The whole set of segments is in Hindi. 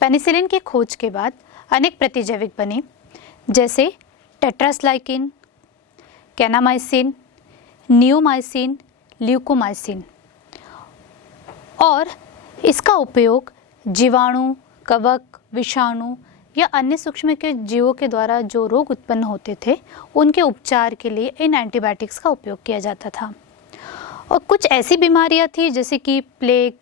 पेनिसिलिन की खोज के बाद अनेक प्रतिजैविक बने, जैसे टेट्रासाइक्लिन, कैनामाइसिन, नियोमाइसिन, ल्यूकोमाइसिन। और इसका उपयोग जीवाणु, कवक, विषाणु या अन्य सूक्ष्म के जीवों के द्वारा जो रोग उत्पन्न होते थे उनके उपचार के लिए इन एंटीबायोटिक्स का उपयोग किया जाता था। और कुछ ऐसी बीमारियां थी जैसे कि प्लेग,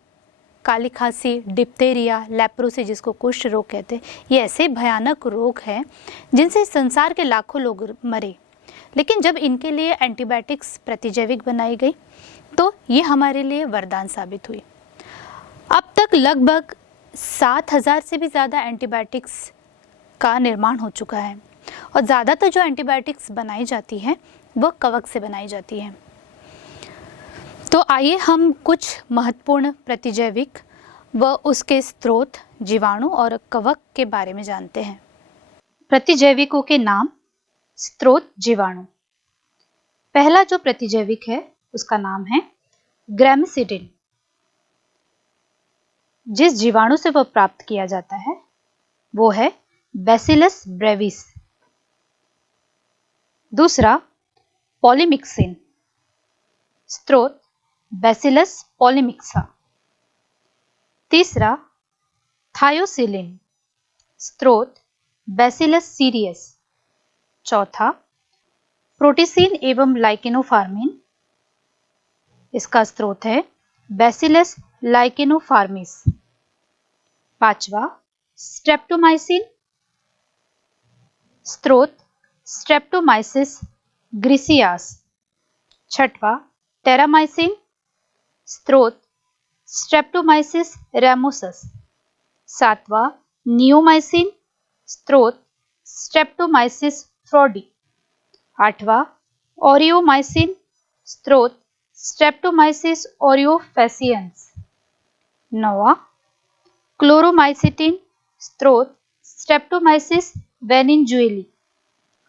काली खांसी, डिप्थीरिया, लेप्रोसी जिसको कुष्ठ रोग कहते हैं, ये ऐसे भयानक रोग हैं जिनसे संसार के लाखों लोग मरे। लेकिन जब इनके लिए एंटीबायोटिक्स प्रतिजैविक बनाई गई तो ये हमारे लिए वरदान साबित हुई। अब तक लगभग 7000 से भी ज़्यादा एंटीबायोटिक्स का निर्माण हो चुका है और ज़्यादातर जो एंटीबायोटिक्स बनाई जाती हैं वह कवक से बनाई जाती हैं। तो आइए हम कुछ महत्वपूर्ण प्रतिजैविक व उसके स्रोत, जीवाणु और कवक के बारे में जानते हैं। प्रतिजैविकों के नाम, स्रोत, जीवाणु। पहला जो प्रतिजैविक है उसका नाम है ग्रामिसिडिन। जिस जीवाणु से वह प्राप्त किया जाता है वो है बैसिलस ब्रेविस। दूसरा पॉलीमिक्सिन, स्रोत बैसिलस पॉलीमिक्सा। तीसरा थायोसिलिन, स्रोत बैसिलस सीरियस। चौथा प्रोटीसिन एवं लाइकेनोफार्मिन, इसका स्रोत है बैसिलस लाइकेनोफार्मिस। पांचवा स्ट्रेप्टोमाइसिन, स्रोत स्ट्रेप्टोमाइसिस ग्रिसियास। छठवा टेरामाइसिन, स्रोत स्ट्रेप्टोमाइसिस रेमोसस। सातवां नियोमाइसिन, स्रोत स्ट्रेप्टोमाइसिस फ्रॉडी। आठवां ओरियोमाइसिन, स्रोत स्ट्रेप्टोमाइसिस ओरियोफेसियंस। नौवां क्लोरोमाइसिटिन, स्रोत स्ट्रेप्टोमाइसिस वेनिनजुएली।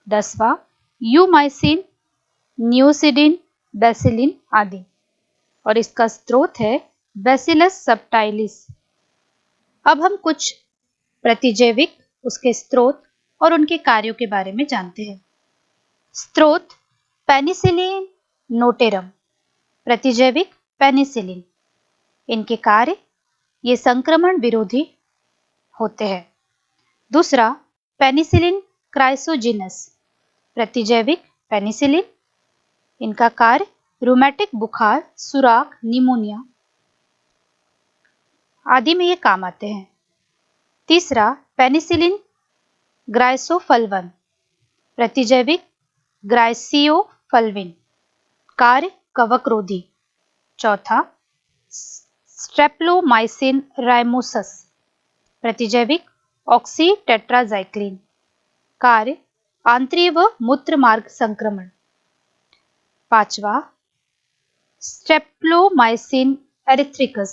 10वां यूमाइसिन, नियोसिडिन, बैसिलिन आदि। और इसका स्रोत है बैसिलस सबटाइलिस। अब हम कुछ प्रतिजैविक, उसके स्रोत और उनके कार्यों के बारे में जानते हैं। स्रोत पेनिसिलिन नोटेरम, प्रतिजैविक पेनिसिलिन। इनके कार्य, ये संक्रमण विरोधी होते हैं। दूसरा पेनिसिलिन क्राइसोजिनस, प्रतिजैविक पेनिसिलिन। इनका कार्य रूमेटिक बुखार, सुराख, निमोनिया आदि में ये काम आते हैं। तीसरा पेनिसिलिन ग्राइसोफल्वन, प्रतिजैविक ग्राइसियोफल्विन, कार्य कवकरोधी। चौथा स्ट्रेप्टोमाइसिन राइमोसस, प्रतिजैविक ऑक्सीटेट्रासाइक्लिन, कार्य आंतरिक व मूत्र मार्ग संक्रमण। पांचवा स्ट्रेप्टोमाइसिन एरिथ्रिकस,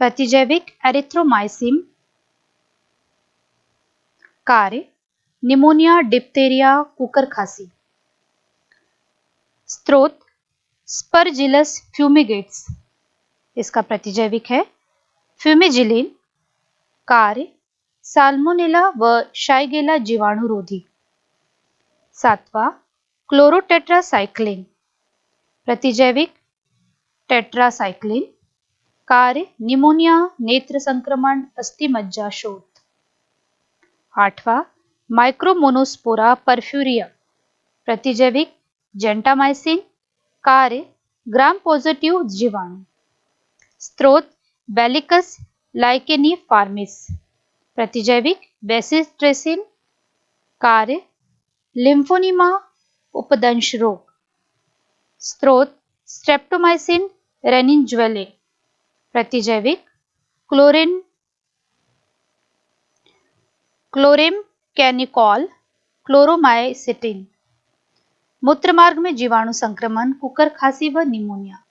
प्रतिजैविक एरिथ्रोमाइसिन, कार्य निमोनिया, डिप्थीरिया, कुकर खांसी। स्रोत स्परजिलस फ्यूमिगेट्स, इसका प्रतिजैविक है फ्यूमिजिलिन। कार्य साल्मोनेला व शाइगेला जीवाणुरोधी। सातवां क्लोरोटेट्रासाइक्लिन, प्रतिजैविक टेट्रासाइक्लिन, कार्य निमोनिया, नेत्र संक्रमण, अस्थि मज्जा शोथ। आठवां माइक्रोमोनोस्पोरा परफ्यूरिया, प्रतिजैविक जेंटामाइसिन, कार्य ग्राम पॉजिटिव जीवाणु। स्रोत बैलिकस लाइकेनिफार्मिस, प्रतिजैविक बेसिट्रेसिन, कार्य लिम्फोनीमा उपदंश रोग। स्रोत स्ट्रेप्टोमाइसिन रेनिनजुएले, प्रतिजैविक क्लोरेमकैनिकॉल, क्लोरोमाइसिटिन, मूत्रमार्ग में जीवाणु संक्रमण, कुकर खांसी व निमोनिया।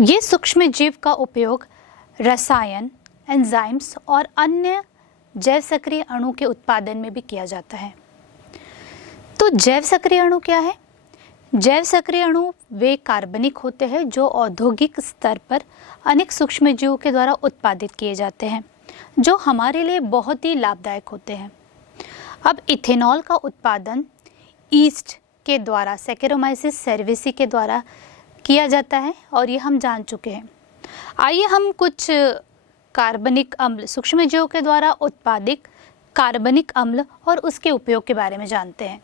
ये सूक्ष्म जीव का उपयोग रसायन, एंजाइम्स और अन्य जैव सक्रिय अणु के उत्पादन में भी किया जाता है। तो जैव सक्रिय अणु क्या है? जैव सक्रिय अणु वे कार्बनिक होते हैं जो औद्योगिक स्तर पर अनेक सूक्ष्म जीवों के द्वारा उत्पादित किए जाते हैं जो हमारे लिए बहुत ही लाभदायक होते हैं। अब इथेनॉल का उत्पादन ईस्ट के द्वारा सैकेरोमाइसिस सेरेविसी के द्वारा किया जाता है और ये हम जान चुके हैं। आइए हम कुछ कार्बनिक अम्ल, सूक्ष्म जीवों के द्वारा उत्पादित कार्बनिक अम्ल और उसके उपयोग के बारे में जानते हैं।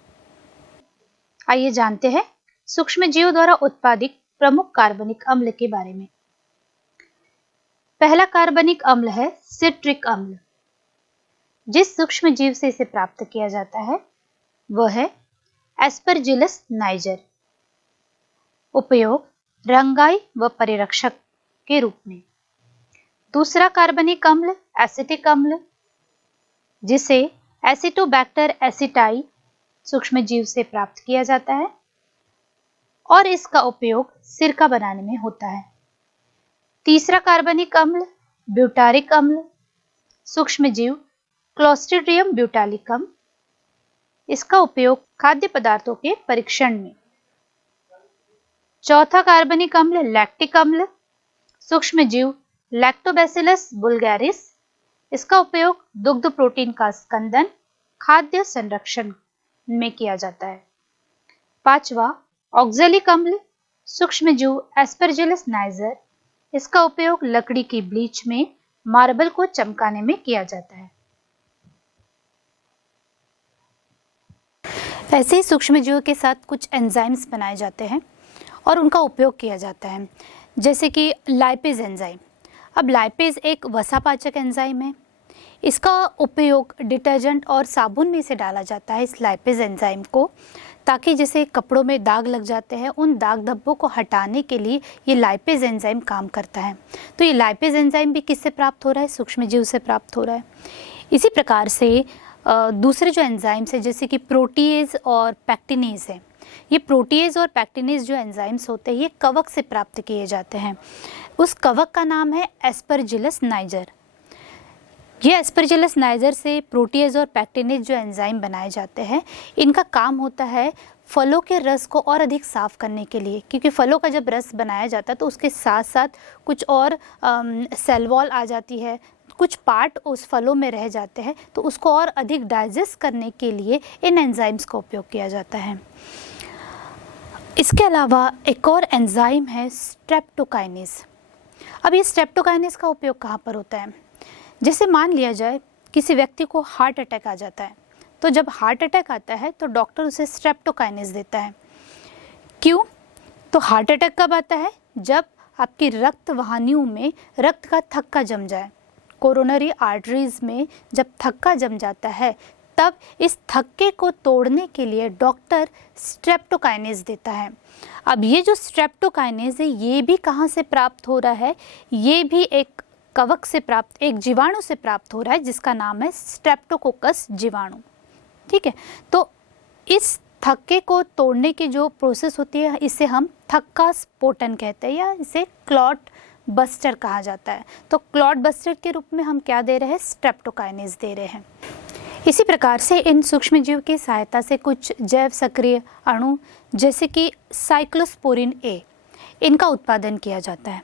आइए जानते हैं सूक्ष्म जीवों द्वारा उत्पादित प्रमुख कार्बनिक अम्ल के बारे में। पहला कार्बनिक अम्ल है सिट्रिक अम्ल। जिस सूक्ष्म जीव से इसे प्राप्त किया जाता है वह है एस्परजिलस नाइजर। उपयोग रंगाई व परिरक्षक के रूप में। दूसरा कार्बनिक अम्ल एसिटिक अम्ल, जिसे एसिटोबैक्टर एसिटाई सूक्ष्म जीव से प्राप्त किया जाता है और इसका उपयोग सिरका बनाने में होता है। तीसरा कार्बनिक अम्ल ब्यूटारिक अम्ल, सूक्ष्म जीव क्लोस्ट्रीडियम ब्यूटालिकम। इसका उपयोग खाद्य पदार्थों के परीक्षण में। चौथा कार्बनिक अम्ल लैक्टिक अम्ल, सूक्ष्म जीव लैक्टोबैसिलस बुल्गारिस। इसका उपयोग दुग्ध प्रोटीन का स्कंदन, खाद्य संरक्षण में किया जाता है। पांचवा ऑक्जेलिक अम्ल, सूक्ष्म जीव एस्परजिलस नाइजर। इसका उपयोग लकड़ी की ब्लीच में मार्बल को चमकाने में किया जाता है। ऐसे ही सूक्ष्म जीवों के साथ कुछ एंजाइम्स बनाए जाते हैं और उनका उपयोग किया जाता है, जैसे कि लाइपेज एंजाइम। अब लाइपेज एक वसापाचक एंजाइम है। इसका उपयोग डिटर्जेंट और साबुन में से डाला जाता है इस लाइपेज एंजाइम को, ताकि जैसे कपड़ों में दाग लग जाते हैं उन दाग धब्बों को हटाने के लिए ये लाइपेज एंजाइम काम करता है। तो ये लाइपेज एंजाइम भी किससे प्राप्त हो रहा है? सूक्ष्म जीव से प्राप्त हो रहा है। इसी प्रकार से दूसरे जो एंजाइम्स है जैसे कि प्रोटीएज और पैक्टिनेज है, ये प्रोटीएज और पैक्टिनेज जो एंजाइम्स होते हैं ये कवक से प्राप्त किए जाते हैं। उस कवक का नाम है एस्परजिलस नाइजर। ये एस्परजिलस नाइजर से प्रोटीएज और पैक्टिनेज जो एंजाइम बनाए जाते हैं, इनका काम होता है फलों के रस को और अधिक साफ करने के लिए, क्योंकि फलों का जब रस बनाया जाता है तो उसके साथ साथ कुछ और सेल वॉल आ जाती है, कुछ पार्ट उस फलों में रह जाते हैं, तो उसको और अधिक डाइजेस्ट करने के लिए इन एंजाइम्स का उपयोग किया जाता है। इसके अलावा एक और एंजाइम है स्ट्रेप्टोकाइनेज। अब ये स्ट्रेप्टोकाइनेज का उपयोग कहाँ पर होता है? जैसे मान लिया जाए किसी व्यक्ति को हार्ट अटैक आ जाता है, तो जब हार्ट अटैक आता है तो डॉक्टर उसे स्ट्रेप्टोकाइनेज देता है। क्यों? तो हार्ट अटैक कब आता है? जब आपकी रक्त वाहिनियों में रक्त का थक्का जम जाए, कोरोनरी आर्टरीज में जब थक्का जम जाता है, तब इस थक्के को तोड़ने के लिए डॉक्टर स्ट्रेप्टोकाइनेज देता है। अब ये जो स्ट्रेप्टोकाइनेज है ये भी कहाँ से प्राप्त हो रहा है? ये भी एक कवक से प्राप्त, एक जीवाणु से प्राप्त हो रहा है जिसका नाम है स्ट्रेप्टोकोकस जीवाणु। ठीक है, तो इस थक्के को तोड़ने की जो प्रोसेस होती है इसे हम थक्का स्फोटन कहते हैं या इसे क्लॉट बस्टर कहा जाता है। तो क्लॉट बस्टर के रूप में हम क्या दे रहे हैं? स्ट्रेप्टोकाइनेज दे रहे हैं। इसी प्रकार से इन सूक्ष्म जीव की सहायता से कुछ जैव सक्रिय अणु जैसे कि साइक्लोस्पोरिन ए, इनका उत्पादन किया जाता है।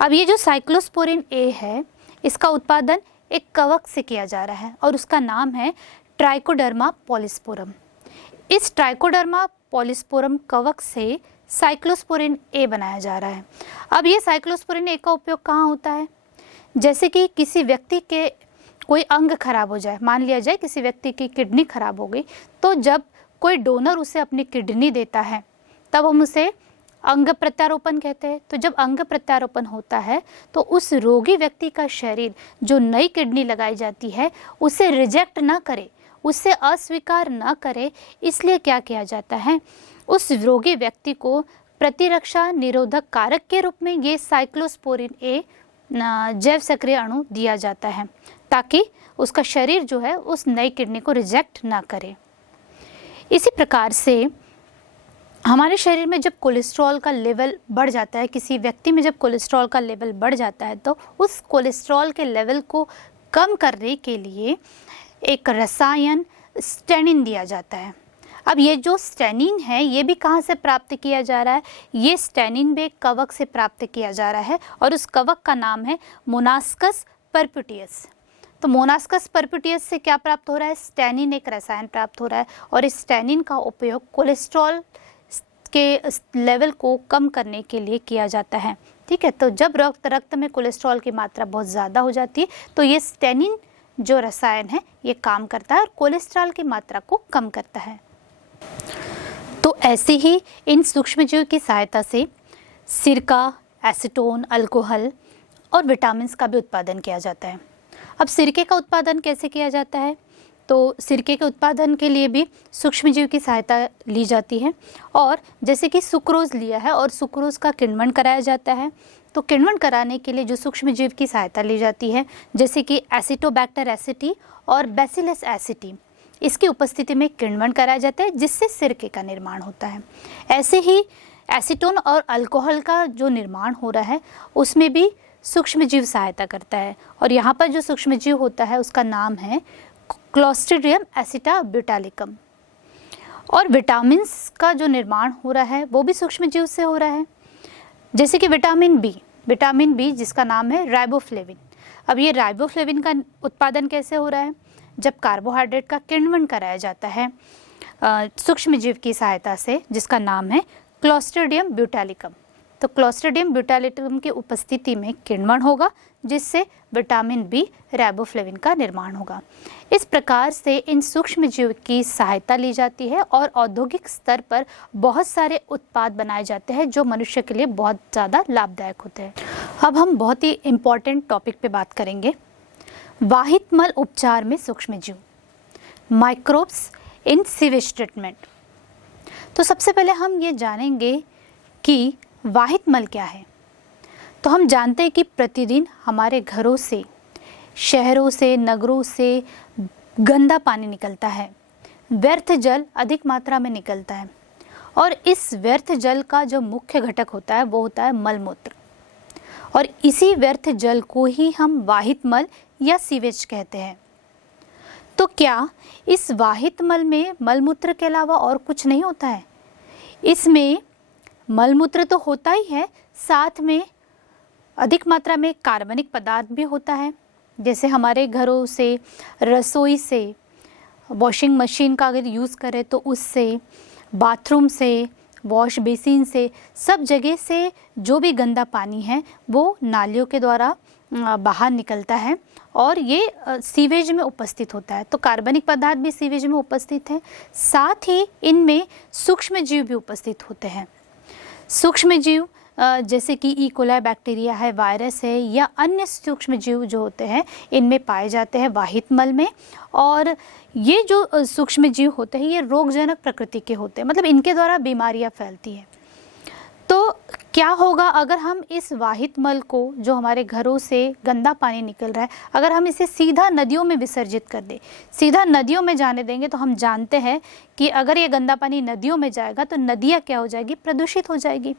अब ये जो साइक्लोस्पोरिन ए है इसका उत्पादन एक कवक से किया जा रहा है और उसका नाम है ट्राइकोडर्मा पॉलीस्पोरम। इस ट्राइकोडर्मा पॉलीस्पोरम कवक से साइक्लोस्पोरिन ए बनाया जा रहा है। अब ये साइक्लोस्पोरिन ए का उपयोग कहाँ होता है? जैसे कि किसी व्यक्ति के कोई अंग खराब हो जाए, मान लिया जाए किसी व्यक्ति की किडनी खराब हो गई, तो जब कोई डोनर उसे अपनी किडनी देता है तब हम उसे अंग प्रत्यारोपण कहते हैं। तो जब अंग प्रत्यारोपण होता है तो उस रोगी व्यक्ति का शरीर जो नई किडनी लगाई जाती है उसे रिजेक्ट ना करे, उससे अस्वीकार ना करे, इसलिए क्या किया जाता है? उस रोगी व्यक्ति को प्रतिरक्षा निरोधक कारक के रूप में ये साइक्लोस्पोरिन ए जैव सक्रिय अणु दिया जाता है, ताकि उसका शरीर जो है उस नई किडनी को रिजेक्ट ना करे। इसी प्रकार से हमारे शरीर में जब कोलेस्ट्रॉल का लेवल बढ़ जाता है, किसी व्यक्ति में जब कोलेस्ट्रॉल का लेवल बढ़ जाता है, तो उस कोलेस्ट्रॉल के लेवल को कम करने के लिए एक रसायन स्टेनिन दिया जाता है। अब ये जो स्टेनिन है ये भी कहाँ से प्राप्त किया जा रहा है? ये स्टेनिन भी कवक से प्राप्त किया जा रहा है और उस कवक का नाम है मोनास्कस परप्यूटियस। तो मोनास्कस परप्यूटियस से क्या प्राप्त हो रहा है? स्टेनिन एक रसायन प्राप्त हो रहा है और इस स्टेनिन का उपयोग कोलेस्ट्रॉल के लेवल को कम करने के लिए किया जाता है। ठीक है, तो जब रक्त में कोलेस्ट्रॉल की मात्रा बहुत ज़्यादा हो जाती है तो ये स्टेनिन जो रसायन है ये काम करता है और कोलेस्ट्रॉल की मात्रा को कम करता है। तो ऐसे ही इन सूक्ष्मजीव की सहायता से सिरका, एसीटोन, अल्कोहल और विटामिन्स का भी उत्पादन किया जाता है। अब सिरके का उत्पादन कैसे किया जाता है? तो सिरके के उत्पादन के लिए भी सूक्ष्मजीव की सहायता ली जाती है और जैसे कि सुक्रोज लिया है और सुक्रोज का किण्वन कराया जाता है, तो किण्वन कराने के लिए जो सूक्ष्मजीव की सहायता ली जाती है जैसे कि एसिटोबैक्टर एसिटी और बैसिलस एसिटी, इसकी उपस्थिति में किण्वन कराया जाता है जिससे सिरके का निर्माण होता है। ऐसे ही एसीटोन और अल्कोहल का जो निर्माण हो रहा है उसमें भी सूक्ष्मजीव सहायता करता है और यहाँ पर जो सूक्ष्मजीव होता है उसका नाम है क्लोस्ट्रीडियम एसिटाब्यूटालिकम। और विटामिन्स का जो निर्माण हो रहा है वो भी सूक्ष्मजीव से हो रहा है, जैसे कि विटामिन बी जिसका नाम है राइबोफ्लेविन। अब ये राइबोफ्लेविन का उत्पादन कैसे हो रहा है? जब कार्बोहाइड्रेट का किण्वन कराया जाता है सूक्ष्मजीव की सहायता से जिसका नाम है क्लोस्ट्रीडियम ब्यूटालिकम। तो क्लोस्ट्रीडियम ब्यूटालिकम की उपस्थिति में किण्वन होगा जिससे विटामिन बी राइबोफ्लेविन का निर्माण होगा। इस प्रकार से इन सूक्ष्मजीव की सहायता ली जाती है और औद्योगिक स्तर पर बहुत सारे उत्पाद बनाए जाते हैं जो मनुष्य के लिए बहुत ज़्यादा लाभदायक होते हैं। अब हम बहुत ही इम्पॉर्टेंट टॉपिक पे बात करेंगे, वाहित मल उपचार में सूक्ष्मजीव, माइक्रोब्स इन सीवेज ट्रीटमेंट। तो सबसे पहले हम ये जानेंगे कि वाहित मल क्या है। तो हम जानते हैं कि प्रतिदिन हमारे घरों से, शहरों से, नगरों से गंदा पानी निकलता है, व्यर्थ जल अधिक मात्रा में निकलता है और इस व्यर्थ जल का जो मुख्य घटक होता है वो होता है मलमूत्र और इसी व्यर्थ जल को ही हम वाहित मल या सीवेज कहते हैं। तो क्या इस वाहित मल में मलमूत्र के अलावा और कुछ नहीं होता है? इसमें मलमूत्र तो होता ही है, साथ में अधिक मात्रा में कार्बनिक पदार्थ भी होता है। जैसे हमारे घरों से, रसोई से, वॉशिंग मशीन का अगर यूज़ करें तो उससे, बाथरूम से, वॉश बेसिन से, सब जगह से जो भी गंदा पानी है वो नालियों के द्वारा बाहर निकलता है और ये सीवेज में उपस्थित होता है। तो कार्बनिक पदार्थ भी सीवेज में उपस्थित है, साथ ही इनमें सूक्ष्मजीव भी उपस्थित होते हैं। सूक्ष्मजीव जैसे कि ई कोलाई बैक्टीरिया है, वायरस है या अन्य सूक्ष्मजीव जो होते हैं इनमें पाए जाते हैं वाहित मल में। और ये जो सूक्ष्मजीव होते हैं ये रोगजनक प्रकृति के होते हैं, मतलब इनके द्वारा बीमारियां फैलती हैं। तो क्या होगा अगर हम इस वाहित मल को, जो हमारे घरों से गंदा पानी निकल रहा है, अगर हम इसे सीधा नदियों में विसर्जित कर दें, सीधा नदियों में जाने देंगे, तो हम जानते हैं कि अगर ये गंदा पानी नदियों में जाएगा तो नदियाँ क्या हो जाएगी? प्रदूषित हो जाएगी,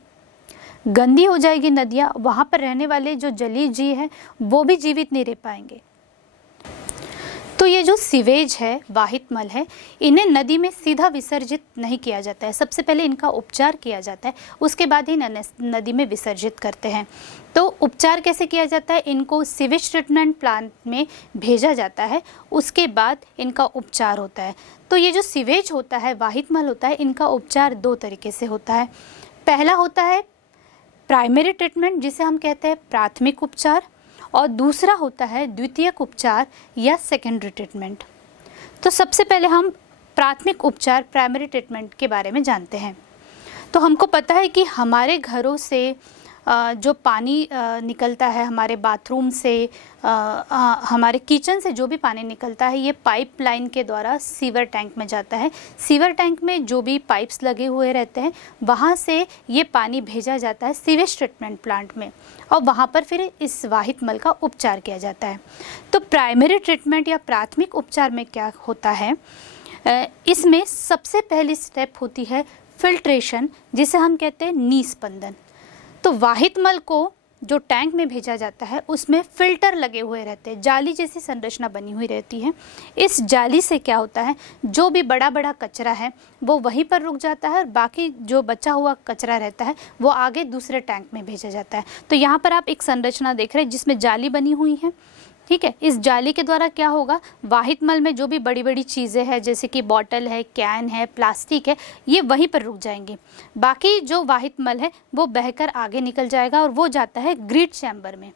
गंदी हो जाएगी नदियाँ। वहाँ पर रहने वाले जो जलीय जीव हैं वो भी जीवित नहीं रह पाएंगे। तो ये जो सीवेज है, वाहित मल है, इन्हें नदी में सीधा विसर्जित नहीं किया जाता है। सबसे पहले इनका उपचार किया जाता है, उसके बाद ही नदी में विसर्जित करते हैं। तो उपचार कैसे किया जाता है? इनको सीवेज ट्रीटमेंट प्लांट में भेजा जाता है, उसके बाद इनका उपचार होता है। तो ये जो सीवेज होता है, वाहित मल होता है, इनका उपचार दो तरीके से होता है। पहला होता है प्राइमरी ट्रीटमेंट जिसे हम कहते हैं प्राथमिक उपचार, और दूसरा होता है द्वितीयक उपचार या सेकेंडरी ट्रीटमेंट। तो सबसे पहले हम प्राथमिक उपचार, प्राइमरी ट्रीटमेंट के बारे में जानते हैं। तो हमको पता है कि हमारे घरों से जो पानी निकलता है, हमारे बाथरूम से, हमारे किचन से जो भी पानी निकलता है, ये पाइपलाइन के द्वारा सीवर टैंक में जाता है। सीवर टैंक में जो भी पाइप्स लगे हुए रहते हैं वहाँ से ये पानी भेजा जाता है सीवेज ट्रीटमेंट प्लांट में और वहाँ पर फिर इस वाहित मल का उपचार किया जाता है। तो प्राइमरी ट्रीटमेंट या प्राथमिक उपचार में क्या होता है? इसमें सबसे पहली स्टेप होती है फिल्ट्रेशन, जिसे हम कहते हैं निस्पंदन। तो वाहित मल को जो टैंक में भेजा जाता है उसमें फिल्टर लगे हुए रहते हैं, जाली जैसी संरचना बनी हुई रहती है। इस जाली से क्या होता है, जो भी बड़ा बड़ा कचरा है वो वहीं पर रुक जाता है और बाकी जो बचा हुआ कचरा रहता है वो आगे दूसरे टैंक में भेजा जाता है। तो यहाँ पर आप एक संरचना देख रहे हैं जिसमें जाली बनी हुई है, ठीक है। इस जाली के द्वारा क्या होगा, वाहित मल में जो भी बड़ी बड़ी चीज़ें हैं जैसे कि बॉटल है, कैन है, प्लास्टिक है, ये वहीं पर रुक जाएंगे। बाकी जो वाहित मल है वो बहकर आगे निकल जाएगा और वो जाता है ग्रिड चैम्बर में।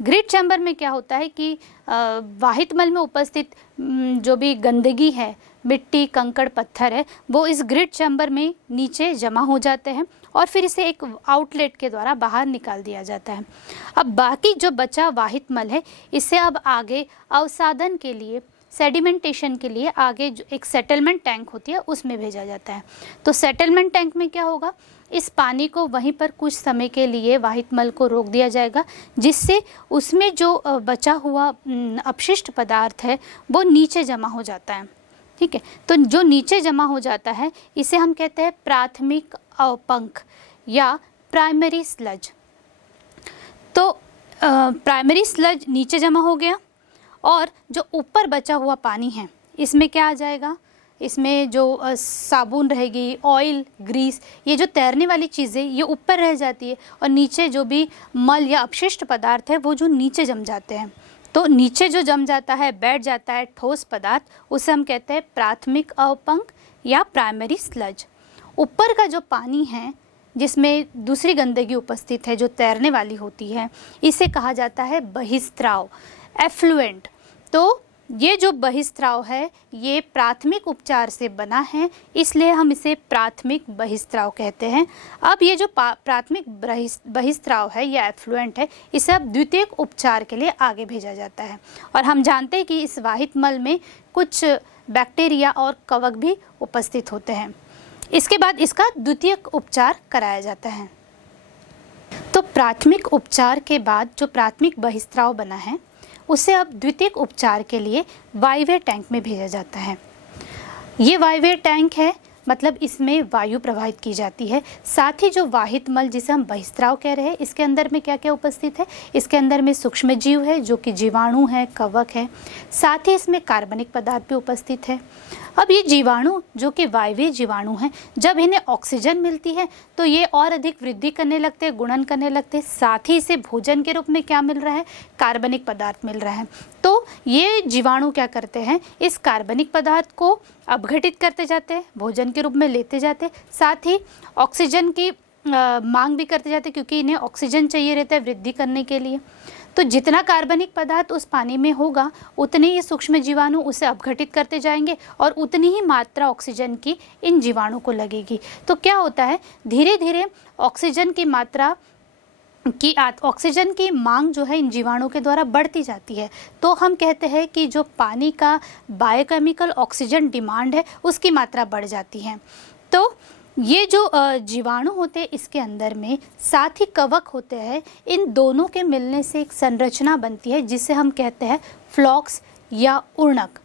ग्रिड चैम्बर में क्या होता है कि वाहित मल में उपस्थित जो भी गंदगी है, मिट्टी, कंकड़, पत्थर है, वो इस ग्रिड चैम्बर में नीचे जमा हो जाते हैं और फिर इसे एक आउटलेट के द्वारा बाहर निकाल दिया जाता है। अब बाकी जो बचा वाहित मल है इसे अब आगे अवसादन के लिए, सेडिमेंटेशन के लिए आगे जो एक सेटलमेंट टैंक होती है उसमें भेजा जाता है। तो सेटलमेंट टैंक में क्या होगा, इस पानी को वहीं पर कुछ समय के लिए वाहित मल को रोक दिया जाएगा, जिससे उसमें जो बचा हुआ अपशिष्ट पदार्थ है वो नीचे जमा हो जाता है, ठीक है। तो जो नीचे जमा हो जाता है इसे हम कहते हैं प्राथमिक अवपंक या प्राइमरी स्लज। तो प्राइमरी स्लज नीचे जमा हो गया और जो ऊपर बचा हुआ पानी है इसमें क्या आ जाएगा, इसमें जो साबुन रहेगी, ऑयल, ग्रीस, ये जो तैरने वाली चीज़ें ये ऊपर रह जाती है और नीचे जो भी मल या अपशिष्ट पदार्थ है वो जो नीचे जम जाते हैं। तो नीचे जो जम जाता है, बैठ जाता है ठोस पदार्थ, उसे हम कहते हैं प्राथमिक अवपंक या प्राइमरी स्लज। ऊपर का जो पानी है जिसमें दूसरी गंदगी उपस्थित है जो तैरने वाली होती है, इसे कहा जाता है बहिस्त्राव, एफ्लुएंट। तो ये जो बहिस्त्राव है ये प्राथमिक उपचार से बना है, इसलिए हम इसे प्राथमिक बहिस्त्राव कहते हैं। अब ये जो प्राथमिक बहिस्त्राव है या एफ्लुएंट है, इसे अब द्वितीयक उपचार के लिए आगे भेजा जाता है। और हम जानते हैं कि इस वाहित मल में कुछ बैक्टीरिया और कवक भी उपस्थित होते हैं। इसके बाद इसका द्वितीयक उपचार कराया जाता है। तो प्राथमिक उपचार के बाद जो प्राथमिक बहिस्त्राव बना है उसे अब द्वितीयक उपचार के लिए वायवीय टैंक में भेजा जाता है। ये वायवीय टैंक है, मतलब इसमें वायु प्रवाहित की जाती है। साथ ही जो वाहित मल जिसे हम बहिस्त्राव कह रहे हैं, इसके अंदर में क्या क्या उपस्थित है, इसके अंदर में सूक्ष्म जीव है जो कि जीवाणु है, कवक है, साथ ही इसमें कार्बनिक पदार्थ भी उपस्थित है। अब ये जीवाणु जो कि वायवीय जीवाणु हैं, जब इन्हें ऑक्सीजन मिलती है तो ये और अधिक वृद्धि करने लगते हैं, गुणन करने लगते हैं। साथ ही इसे भोजन के रूप में क्या मिल रहा है, कार्बनिक पदार्थ मिल रहा है। तो ये जीवाणु क्या करते हैं, इस कार्बनिक पदार्थ को अपघटित करते जाते हैं, भोजन के रूप में लेते जाते हैं, साथ ही ऑक्सीजन की मांग भी करते जाते हैं क्योंकि इन्हें ऑक्सीजन चाहिए रहता है वृद्धि करने के लिए। तो जितना कार्बनिक पदार्थ उस पानी में होगा उतने ही सूक्ष्म जीवाणु उसे अपघटित करते जाएंगे और उतनी ही मात्रा ऑक्सीजन की इन जीवाणु को लगेगी। तो क्या होता है, धीरे धीरे ऑक्सीजन की मांग जो है इन जीवाणु के द्वारा बढ़ती जाती है। तो हम कहते हैं कि जो पानी का बायोकेमिकल ऑक्सीजन डिमांड है उसकी मात्रा बढ़ जाती है। तो ये जो जीवाणु होते हैं इसके अंदर में साथ ही कवक होते हैं, इन दोनों के मिलने से एक संरचना बनती है जिसे हम कहते हैं फ्लॉक्स या उर्णक।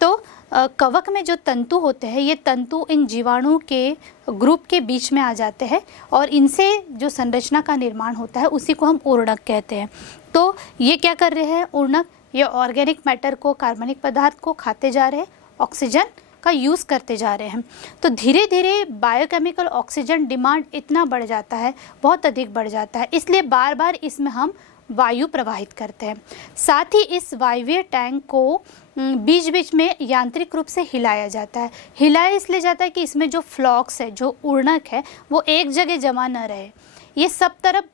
तो कवक में जो तंतु होते हैं ये तंतु इन जीवाणु के ग्रुप के बीच में आ जाते हैं और इनसे जो संरचना का निर्माण होता है उसी को हम उर्णक कहते हैं। तो ये क्या कर रहे हैं, उर्णक ये ऑर्गेनिक मैटर को, कार्बनिक पदार्थ को खाते जा रहे हैं, ऑक्सीजन का यूज़ करते जा रहे हैं। तो धीरे धीरे बायोकेमिकल ऑक्सीजन डिमांड इतना बढ़ जाता है, बहुत अधिक बढ़ जाता है, इसलिए बार बार इसमें हम वायु प्रवाहित करते हैं। साथ ही इस वायवीय टैंक को बीच बीच में यांत्रिक रूप से हिलाया जाता है। हिलाया इसलिए जाता है कि इसमें जो फ्लॉक्स है, जो उर्णक है, वो एक जगह जमा न रहे, ये सब तरफ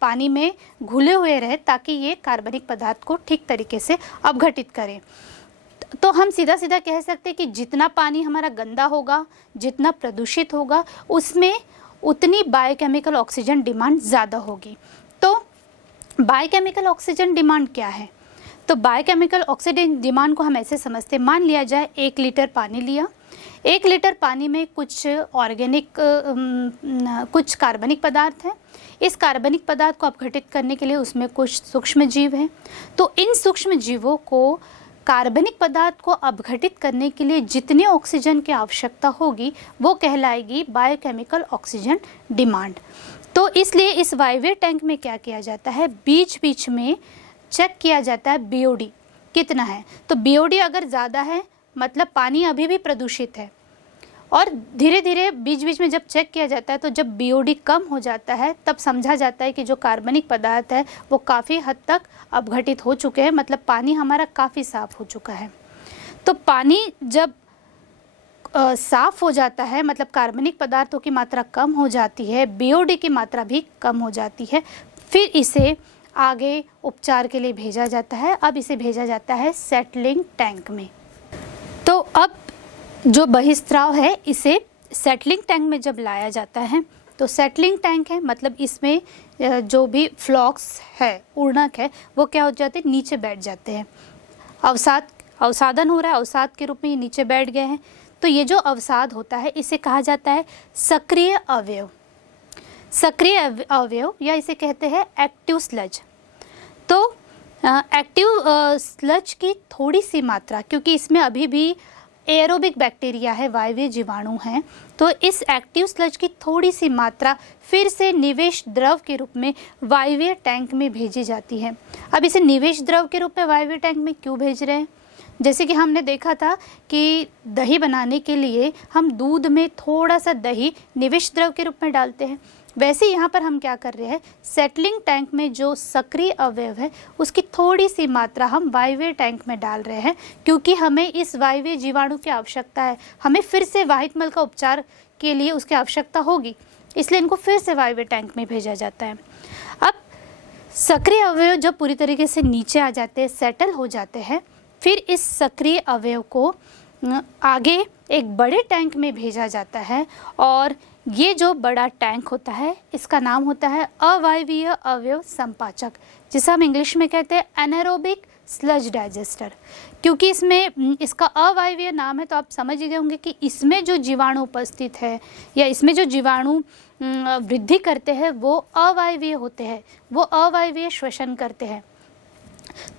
पानी में घुले हुए रहे ताकि ये कार्बनिक पदार्थ को ठीक तरीके से अपघटित करें। तो हम सीधा सीधा कह सकते हैं कि जितना पानी हमारा गंदा होगा, जितना प्रदूषित होगा, उसमें उतनी बायोकेमिकल ऑक्सीजन डिमांड ज़्यादा होगी। तो बायोकेमिकल ऑक्सीजन डिमांड क्या है, तो बायोकेमिकल ऑक्सीजन डिमांड को हम ऐसे समझते हैं, मान लिया जाए 1 लीटर पानी लिया, 1 लीटर पानी में कुछ कुछ कार्बनिक पदार्थ हैं। इस कार्बनिक पदार्थ को अपघटित करने के लिए उसमें कुछ सूक्ष्म जीव हैं। तो इन सूक्ष्म जीवों को कार्बनिक पदार्थ को अपघटित करने के लिए जितने ऑक्सीजन की आवश्यकता होगी वो कहलाएगी बायोकेमिकल ऑक्सीजन डिमांड। तो इसलिए इस वायवीय टैंक में क्या किया जाता है, बीच बीच में चेक किया जाता है बीओडी कितना है। तो बीओडी अगर ज़्यादा है मतलब पानी अभी भी प्रदूषित है, और धीरे धीरे बीच बीच में जब चेक किया जाता है तो जब बीओडी कम हो जाता है तब समझा जाता है कि जो कार्बनिक पदार्थ है वो काफ़ी हद तक अपघटित हो चुके हैं, मतलब पानी हमारा काफ़ी साफ़ हो चुका है। तो पानी जब साफ़ हो जाता है मतलब कार्बनिक पदार्थों की मात्रा कम हो जाती है, बीओडी की मात्रा भी कम हो जाती है, फिर इसे आगे उपचार के लिए भेजा जाता है। अब इसे भेजा जाता है सेटलिंग टैंक में। तो अब जो बहिस्त्राव है इसे सेटलिंग टैंक में जब लाया जाता है तो सेटलिंग टैंक है मतलब इसमें जो भी फ्लॉक्स है, उर्णक है, वो क्या हो जाते हैं, नीचे बैठ जाते हैं। अवसादन हो रहा है, अवसाद के रूप में ये नीचे बैठ गए हैं। तो ये जो अवसाद होता है इसे कहा जाता है सक्रिय अवयव। सक्रिय अवयव या इसे कहते हैं एक्टिव स्लज। तो एक्टिव स्लज की थोड़ी सी मात्रा, क्योंकि इसमें अभी भी एरोबिक बैक्टीरिया है, वायवीय जीवाणु हैं, तो इस एक्टिव स्लज की थोड़ी सी मात्रा फिर से निवेश द्रव के रूप में वायवीय टैंक में भेजी जाती है। अब इसे निवेश द्रव के रूप में वायवीय टैंक में क्यों भेज रहे हैं? जैसे कि हमने देखा था कि दही बनाने के लिए हम दूध में थोड़ा सा दही निवेश द्रव के रूप में डालते हैं, वैसे यहाँ पर हम क्या कर रहे हैं, सेटलिंग टैंक में जो सक्रिय अवयव है उसकी थोड़ी सी मात्रा हम वायवीय टैंक में डाल रहे हैं, क्योंकि हमें इस वायवीय जीवाणु की आवश्यकता है, हमें फिर से वाहित मल का उपचार के लिए उसकी आवश्यकता होगी, इसलिए इनको फिर से वायवीय टैंक में भेजा जाता है। अब सक्रिय अवयव जब पूरी तरीके से नीचे आ जाते हैं, सेटल हो जाते हैं, फिर इस सक्रिय अवयव को आगे एक बड़े टैंक में भेजा जाता है, और ये जो बड़ा टैंक होता है इसका नाम होता है अवायवीय अवयव संपाचक, जिसे हम इंग्लिश में कहते हैं एनारोबिक स्लज डाइजेस्टर। क्योंकि इसमें इसका अवायवीय नाम है तो आप समझ गए होंगे कि इसमें जो जीवाणु उपस्थित है या इसमें जो जीवाणु वृद्धि करते हैं वो अवायवीय होते हैं, वो अवायवीय श्वसन करते हैं।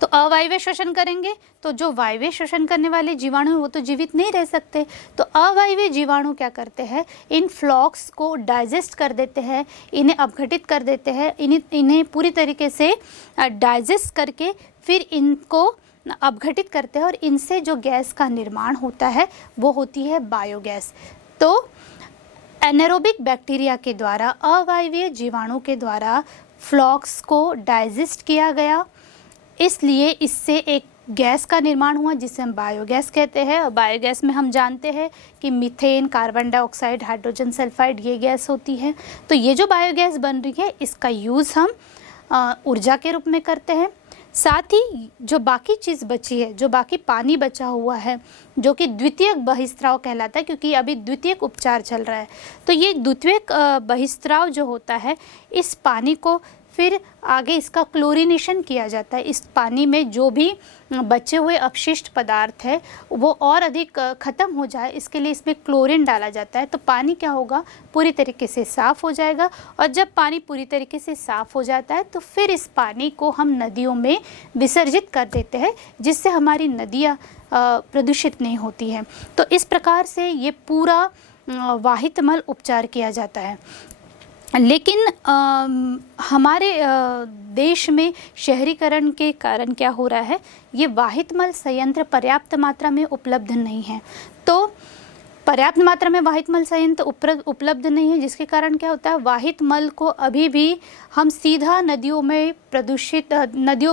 तो अवायवीय श्वसन करेंगे तो जो वायवीय श्वसन करने वाले जीवाणु हैं वो तो जीवित नहीं रह सकते। तो अवायवीय जीवाणु क्या करते हैं, इन फ्लॉक्स को डाइजेस्ट कर देते हैं, इन्हें अपघटित कर देते हैं, इन्हें पूरी तरीके से डाइजेस्ट करके फिर इनको अपघटित करते हैं, और इनसे जो गैस का निर्माण होता है वो होती है बायोगैस। तो एनारोबिक बैक्टीरिया के द्वारा, अवायवीय जीवाणु के द्वारा फ्लॉक्स को डाइजेस्ट किया गया, इसलिए इससे एक गैस का निर्माण हुआ जिसे हम बायोगैस कहते हैं। और बायोगैस में हम जानते हैं कि methane, carbon dioxide, hydrogen sulphide ये गैस होती है। तो ये जो बायोगैस बन रही है इसका यूज़ हम ऊर्जा के रूप में करते हैं। साथ ही जो बाकी चीज़ बची है, जो बाकी पानी बचा हुआ है, जो कि द्वितीयक बहिस्त्राव कहलाता है, क्योंकि अभी द्वितीयक उपचार चल रहा है, तो ये द्वितीयक बहिस्त्राव जो होता है इस पानी को फिर आगे इसका क्लोरीनेशन किया जाता है। इस पानी में जो भी बचे हुए अपशिष्ट पदार्थ है वो और अधिक ख़त्म हो जाए, इसके लिए इसमें क्लोरीन डाला जाता है। तो पानी क्या होगा, पूरी तरीके से साफ़ हो जाएगा, और जब पानी पूरी तरीके से साफ़ हो जाता है तो फिर इस पानी को हम नदियों में विसर्जित कर देते हैं, जिससे हमारी नदियाँ प्रदूषित नहीं होती हैं। तो इस प्रकार से ये पूरा वाहित मल उपचार किया जाता है। लेकिन हमारे देश में शहरीकरण के कारण क्या हो रहा है, ये वाहित मल संयंत्र पर्याप्त मात्रा में उपलब्ध नहीं है। तो पर्याप्त मात्रा में वाहित मल संयंत्र उपलब्ध नहीं है, जिसके कारण क्या होता है, वाहित मल को अभी भी हम सीधा नदियों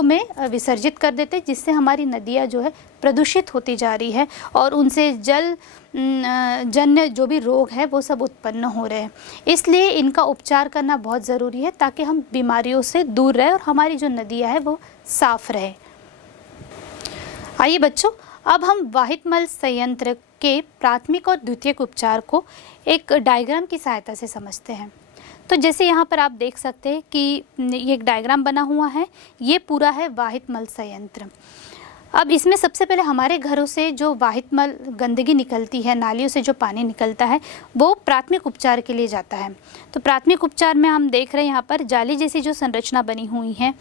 में विसर्जित कर देते हैं, जिससे हमारी नदियाँ जो है प्रदूषित होती जा रही है, और उनसे जल जन्य जो भी रोग है वो सब उत्पन्न हो रहे हैं। इसलिए इनका उपचार करना बहुत ज़रूरी है ताकि हम बीमारियों से दूर रहें और हमारी जो नदियाँ है वो साफ रहे। आइए बच्चों, अब हम वाहित मल संयंत्र के प्राथमिक और द्वितीयक उपचार को एक डायग्राम की सहायता से समझते हैं। तो जैसे यहाँ पर आप देख सकते हैं कि ये एक डायग्राम बना हुआ है, ये पूरा है वाहित मल संयंत्र। अब इसमें सबसे पहले हमारे घरों से जो वाहित मल गंदगी निकलती है, नालियों से जो पानी निकलता है, वो प्राथमिक उपचार के लिए जाता है। तो प्राथमिक उपचार में हम देख रहे हैं यहाँ पर जाली जैसी जो संरचना बनी हुई है,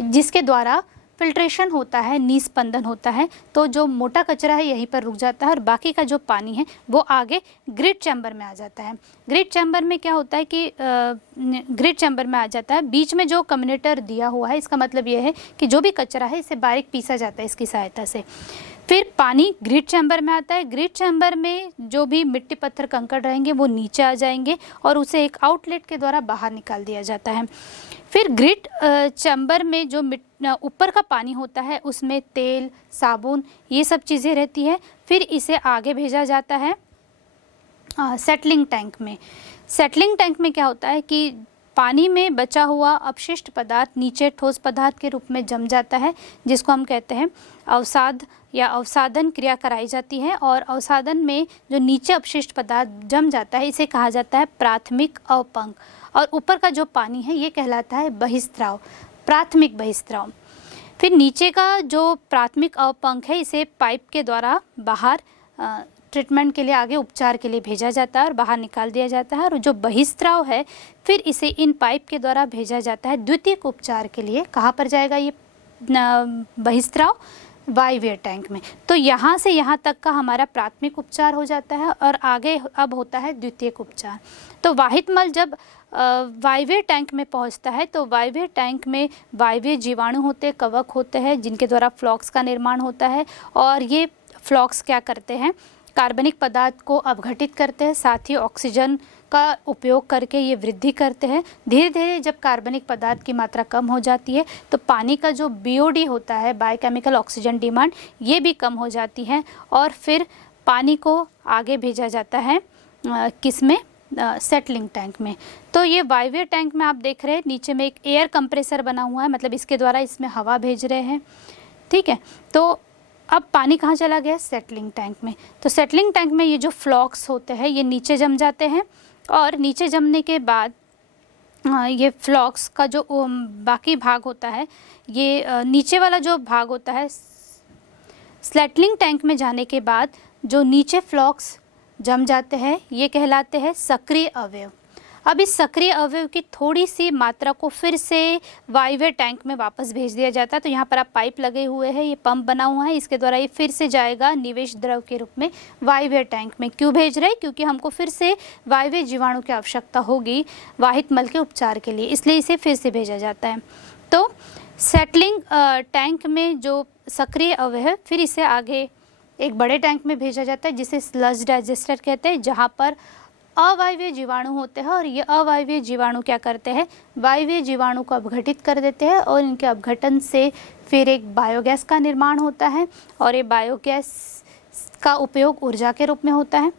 जिसके द्वारा फिल्ट्रेशन होता है, निस्पंदन होता है, तो जो मोटा कचरा है यहीं पर रुक जाता है और बाकी का जो पानी है वो आगे ग्रिड चैम्बर में आ जाता है। ग्रिड चैम्बर में क्या होता है कि ग्रिड चैम्बर में आ जाता है, बीच में जो कम्यूनिटर दिया हुआ है, इसका मतलब ये है कि जो भी कचरा है इसे बारीक पीसा जाता है इसकी सहायता से। फिर पानी ग्रिड चैम्बर में आता है, ग्रिड चैम्बर में जो भी मिट्टी पत्थर कंकड़ रहेंगे वो नीचे आ जाएंगे और उसे एक आउटलेट के द्वारा बाहर निकाल दिया जाता है। फिर ग्रिड चैम्बर में जो ऊपर का पानी होता है उसमें तेल, साबुन, ये सब चीज़ें रहती है। फिर इसे आगे भेजा जाता है सेटलिंग टैंक में। सेटलिंग टैंक में क्या होता है कि पानी में बचा हुआ अपशिष्ट पदार्थ नीचे ठोस पदार्थ के रूप में जम जाता है, जिसको हम कहते हैं अवसाद या अवसादन क्रिया कराई जाती है। और अवसादन में जो नीचे अपशिष्ट पदार्थ जम जाता है इसे कहा जाता है प्राथमिक अवपंक, और ऊपर का जो पानी है ये कहलाता है बहिस्त्राव, प्राथमिक बहिस्त्राव। फिर नीचे का जो प्राथमिक अवपंक है इसे पाइप के द्वारा बाहर ट्रीटमेंट के लिए, आगे उपचार के लिए भेजा जाता है और बाहर निकाल दिया जाता है। और जो बहिस्त्राव है फिर इसे इन पाइप के द्वारा भेजा जाता है द्वितीयक उपचार के लिए। कहाँ पर जाएगा ये बहिस्त्राव? वायवीय टैंक में। तो यहाँ से यहाँ तक का हमारा प्राथमिक उपचार हो जाता है और आगे अब होता है द्वितीयक उपचार। तो वाहित मल जब वायवीय टैंक में पहुँचता है तो वायवीय टैंक में वायवीय जीवाणु होते, कवक होते हैं जिनके द्वारा फ्लॉक्स का निर्माण होता है। और ये फ्लॉक्स क्या करते हैं? कार्बनिक पदार्थ को अपघटित करते हैं, साथ ही ऑक्सीजन का उपयोग करके ये वृद्धि करते हैं। धीरे धीरे जब कार्बनिक पदार्थ की मात्रा कम हो जाती है तो पानी का जो BOD होता है, बायोकेमिकल ऑक्सीजन डिमांड, ये भी कम हो जाती है और फिर पानी को आगे भेजा जाता है किसमें? सेटलिंग टैंक में। तो ये वायवीय टैंक में आप देख रहे हैं नीचे में एक एयर कंप्रेसर बना हुआ है, मतलब इसके द्वारा इसमें हवा भेज रहे हैं, ठीक है। तो अब पानी कहाँ चला गया? सेटलिंग टैंक में। तो सेटलिंग टैंक में ये जो फ्लॉक्स होते हैं ये नीचे जम जाते हैं और नीचे जमने के बाद ये फ्लॉक्स का जो बाकी भाग होता है, ये नीचे वाला जो भाग होता है, सेटलिंग टैंक में जाने के बाद जो नीचे फ्लॉक्स जम जाते हैं ये कहलाते हैं सक्रिय अवयव। अब इस सक्रिय अवयव की थोड़ी सी मात्रा को फिर से वायवीय टैंक में वापस भेज दिया जाता है। तो यहाँ पर आप पाइप लगे हुए हैं, ये पंप बना हुआ है, इसके द्वारा ये फिर से जाएगा निवेश द्रव के रूप में वायवीय टैंक में। क्यों भेज रहे हैं? क्योंकि हमको फिर से वायवीय जीवाणु की आवश्यकता होगी वाहित मल के उपचार के लिए, इसलिए इसे फिर से भेजा जाता है। तो सेटलिंग टैंक में जो सक्रिय अवयव है फिर इसे आगे एक बड़े टैंक में भेजा जाता है जिसे स्लज डाइजेस्टर कहते हैं, जहाँ पर अवायवीय जीवाणु होते हैं। और ये अवायवीय जीवाणु क्या करते हैं? वायवीय जीवाणु को अपघटित कर देते हैं और इनके अपघटन से फिर एक बायोगैस का निर्माण होता है और ये बायोगैस का उपयोग ऊर्जा के रूप में होता है।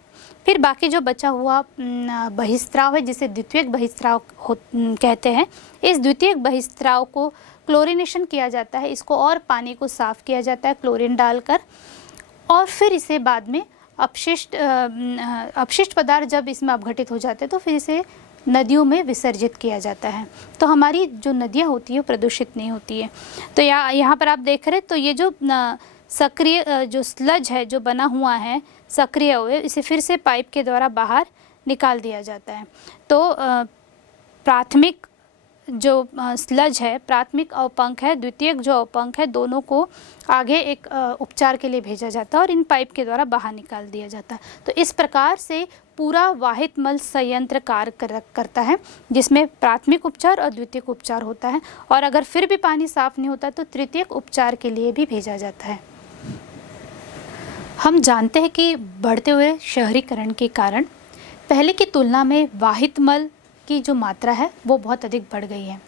फिर बाकी जो बचा हुआ बहिस्त्राव है जिसे द्वितीयक बहिस्त्राव कहते हैं, इस द्वितीयक बहिस्त्राव को क्लोरिनेशन किया जाता है, इसको और पानी को साफ किया जाता है क्लोरीन डालकर, और फिर इसे बाद में अपशिष्ट पदार्थ जब इसमें अपघटित हो जाते हैं तो फिर इसे नदियों में विसर्जित किया जाता है। तो हमारी जो नदियाँ होती है प्रदूषित नहीं होती है। तो यहाँ पर आप देख रहे हैं, तो ये जो सक्रिय जो स्लज है जो बना हुआ है सक्रिय अवयव, इसे फिर से पाइप के द्वारा बाहर निकाल दिया जाता है। तो प्राथमिक जो स्लज है, प्राथमिक अवपंक है, द्वितीयक जो अवपंक है, दोनों को आगे एक उपचार के लिए भेजा जाता है और इन पाइप के द्वारा बाहर निकाल दिया जाता है। तो इस प्रकार से पूरा वाहित मल संयंत्र कार्य करता है जिसमें प्राथमिक उपचार और द्वितीयक उपचार होता है। और अगर फिर भी पानी साफ नहीं होता तो तृतीयक उपचार के लिए भी भेजा जाता है। हम जानते हैं कि बढ़ते हुए शहरीकरण के कारण पहले की तुलना में वाहित मल की जो मात्रा है वो बहुत अधिक बढ़ गई है।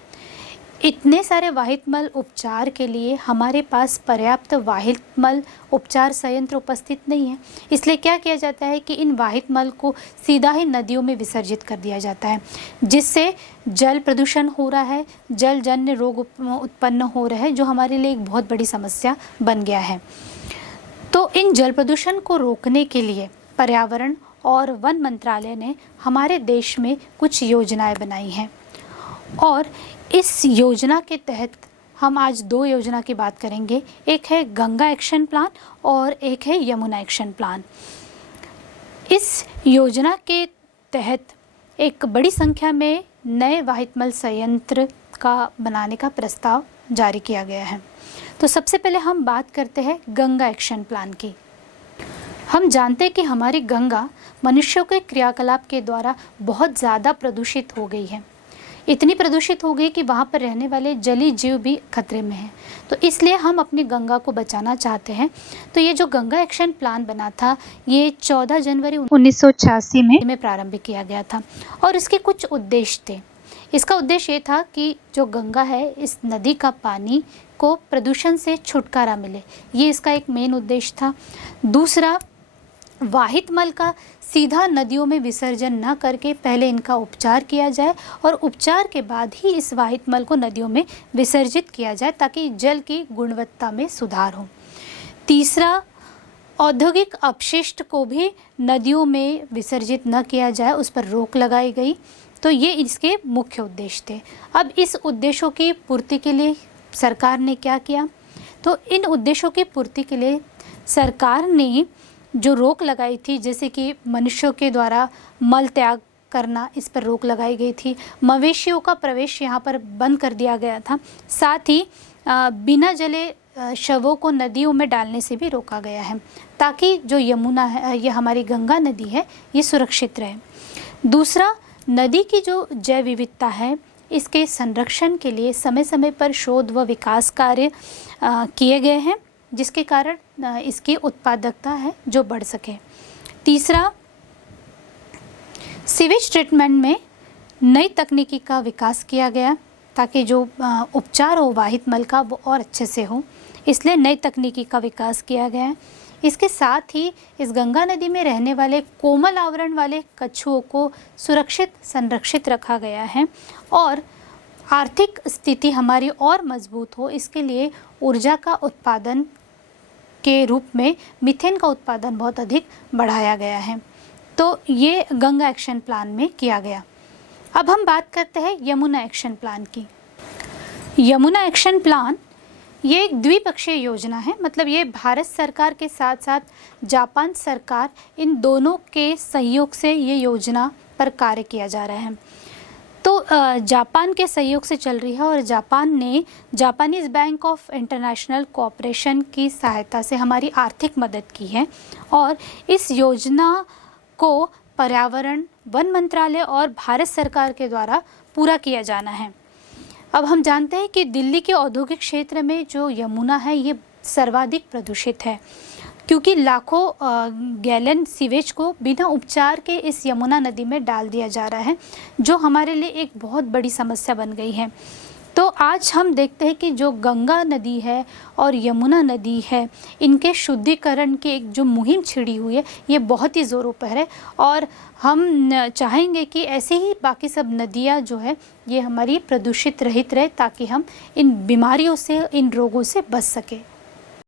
इतने सारे वाहित मल उपचार के लिए हमारे पास पर्याप्त वाहित मल उपचार संयंत्र उपस्थित नहीं है, इसलिए क्या किया जाता है कि इन वाहित मल को सीधा ही नदियों में विसर्जित कर दिया जाता है, जिससे जल प्रदूषण हो रहा है, जलजन्य रोग उत्पन्न हो रहे हैं, जो हमारे लिए एक बहुत बड़ी समस्या बन गया है। तो इन जल प्रदूषण को रोकने के लिए पर्यावरण और वन मंत्रालय ने हमारे देश में कुछ योजनाएं बनाई हैं और इस योजना के तहत हम आज दो योजना की बात करेंगे। एक है गंगा एक्शन प्लान और एक है यमुना एक्शन प्लान। इस योजना के तहत एक बड़ी संख्या में नए वाहित मल संयंत्र का बनाने का प्रस्ताव जारी किया गया है। तो सबसे पहले हम बात करते हैं गंगा एक्शन प्लान की। हम जानते हैं कि हमारी गंगा मनुष्यों के क्रियाकलाप के द्वारा बहुत ज़्यादा प्रदूषित हो गई है। इतनी प्रदूषित हो गई कि वहाँ पर रहने वाले जलीय जीव भी खतरे में हैं। तो इसलिए हम अपनी गंगा को बचाना चाहते हैं। तो ये जो गंगा एक्शन प्लान बना था, ये 14 जनवरी 1986 में प्रारंभ किया गया था और इसके कुछ उद्देश्य थे। इसका उद्देश्य ये था कि जो गंगा है, इस नदी का पानी को प्रदूषण से छुटकारा मिले, ये इसका एक मेन उद्देश्य था। दूसरा, वाहित मल का सीधा नदियों में विसर्जन न करके पहले इनका उपचार किया जाए और उपचार के बाद ही इस वाहित मल को नदियों में विसर्जित किया जाए ताकि जल की गुणवत्ता में सुधार हो। तीसरा, औद्योगिक अपशिष्ट को भी नदियों में विसर्जित न किया जाए, उस पर रोक लगाई गई। तो ये इसके मुख्य उद्देश्य थे। अब इस उद्देश्यों की पूर्ति के लिए सरकार ने क्या किया? तो इन उद्देश्यों की पूर्ति के लिए सरकार ने जो रोक लगाई थी, जैसे कि मनुष्यों के द्वारा मल त्याग करना, इस पर रोक लगाई गई थी। मवेशियों का प्रवेश यहाँ पर बंद कर दिया गया था। साथ ही बिना जले शवों को नदियों में डालने से भी रोका गया है ताकि जो यमुना है, ये हमारी गंगा नदी है, ये सुरक्षित रहे। दूसरा, नदी की जो जैव विविधता है, इसके संरक्षण के लिए समय समय पर शोध व विकास कार्य किए गए हैं, जिसके कारण इसकी उत्पादकता है जो बढ़ सके। तीसरा, सीवेज ट्रीटमेंट में नई तकनीकी का विकास किया गया ताकि जो उपचार हो वाहित मल का वो और अच्छे से हो, इसलिए नई तकनीकी का विकास किया गया है। इसके साथ ही इस गंगा नदी में रहने वाले कोमल आवरण वाले कछुओं को सुरक्षित संरक्षित रखा गया है और आर्थिक स्थिति हमारी और मजबूत हो, इसके लिए ऊर्जा का उत्पादन के रूप में मीथेन का उत्पादन बहुत अधिक बढ़ाया गया है। तो ये गंगा एक्शन प्लान में किया गया। अब हम बात करते हैं यमुना एक्शन प्लान की। यमुना एक्शन प्लान ये एक द्विपक्षीय योजना है, मतलब ये भारत सरकार के साथ साथ जापान सरकार, इन दोनों के सहयोग से ये योजना पर कार्य किया जा रहा है। तो जापान के सहयोग से चल रही है और जापान ने Japanese bank of international cooperation की सहायता से हमारी आर्थिक मदद की है और इस योजना को पर्यावरण, वन मंत्रालय और भारत सरकार के द्वारा पूरा किया जाना है। अब हम जानते हैं कि दिल्ली के औद्योगिक क्षेत्र में जो यमुना है, ये सर्वाधिक प्रदूषित है क्योंकि लाखों गैलन सीवेज को बिना उपचार के इस यमुना नदी में डाल दिया जा रहा है, जो हमारे लिए एक बहुत बड़ी समस्या बन गई है। तो आज हम देखते हैं कि जो गंगा नदी है और यमुना नदी है, इनके शुद्धिकरण की एक जो मुहिम छिड़ी हुई है, ये बहुत ही ज़ोरों पर है और हम चाहेंगे कि ऐसे ही बाकी सब नदियाँ जो है ये हमारी प्रदूषित रहित रहे ताकि हम इन बीमारियों से, इन रोगों से बच सकें।